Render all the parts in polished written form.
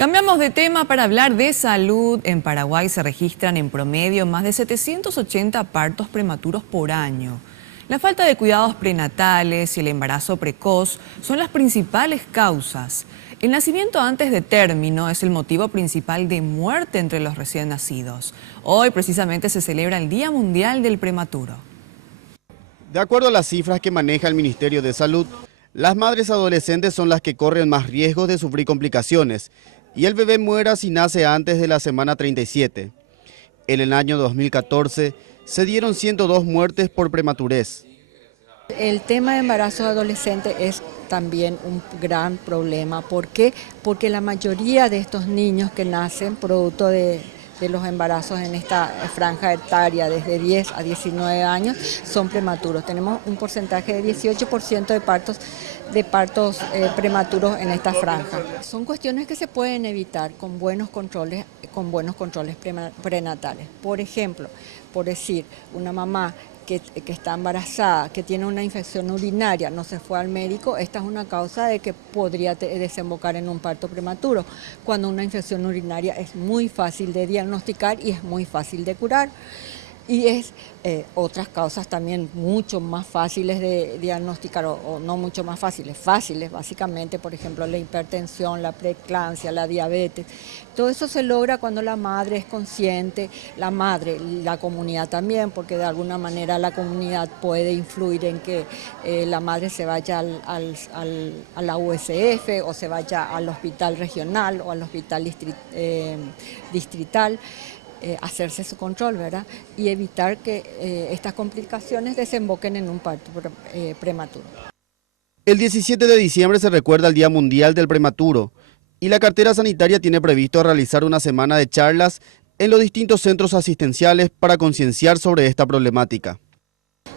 Cambiamos de tema para hablar de salud. En Paraguay se registran en promedio más de 780 partos prematuros por año. La falta de cuidados prenatales y el embarazo precoz son las principales causas. El nacimiento antes de término es el motivo principal de muerte entre los recién nacidos. Hoy precisamente se celebra el Día Mundial del Prematuro. De acuerdo a las cifras que maneja el Ministerio de Salud, las madres adolescentes son las que corren más riesgos de sufrir complicaciones y el bebé muera si nace antes de la semana 37. En el año 2014 se dieron 102 muertes por prematurez. El tema de embarazo adolescente es también un gran problema. ¿Por qué? Porque la mayoría de estos niños que nacen producto de los embarazos en esta franja etaria desde 10 a 19 años son prematuros. Tenemos un porcentaje de 18% de partos prematuros en esta franja. Son cuestiones que se pueden evitar con buenos controles prenatales. Por ejemplo, por decir, una mamá que está embarazada, que tiene una infección urinaria, no se fue al médico, esta es una causa de que podría desembocar en un parto prematuro, cuando una infección urinaria es muy fácil de diagnosticar y es muy fácil de curar. Y es otras causas también mucho más fáciles de diagnosticar, o no mucho más fáciles, básicamente, por ejemplo, la hipertensión, la preeclampsia, la diabetes. Todo eso se logra cuando la madre es consciente, la madre, la comunidad también, porque de alguna manera la comunidad puede influir en que la madre se vaya a la USF o se vaya al hospital regional o al hospital distrital. Hacerse su control, ¿verdad? Y evitar que estas complicaciones desemboquen en un parto prematuro. El 17 de diciembre se recuerda el Día Mundial del Prematuro y la cartera sanitaria tiene previsto realizar una semana de charlas en los distintos centros asistenciales para concienciar sobre esta problemática.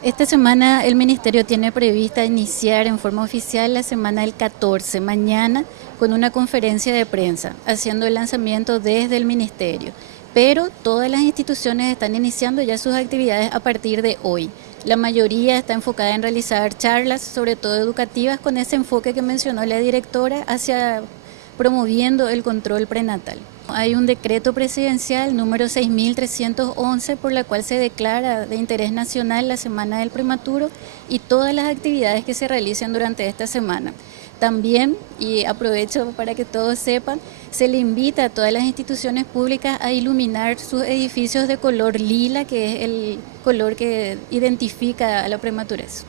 Esta semana el Ministerio tiene prevista iniciar en forma oficial la semana del 14, mañana, con una conferencia de prensa, haciendo el lanzamiento desde el Ministerio. Pero todas las instituciones están iniciando ya sus actividades a partir de hoy. La mayoría está enfocada en realizar charlas, sobre todo educativas, con ese enfoque que mencionó la directora, hacia promoviendo el control prenatal. Hay un decreto presidencial número 6.311 por la cual se declara de interés nacional la Semana del Prematuro y todas las actividades que se realicen durante esta semana. También, y aprovecho para que todos sepan, se le invita a todas las instituciones públicas a iluminar sus edificios de color lila, que es el color que identifica a la prematurez.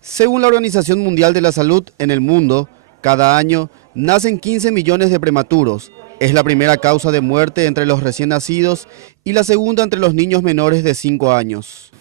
Según la Organización Mundial de la Salud, en el mundo, cada año nacen 15 millones de prematuros. Es la primera causa de muerte entre los recién nacidos y la segunda entre los niños menores de 5 años.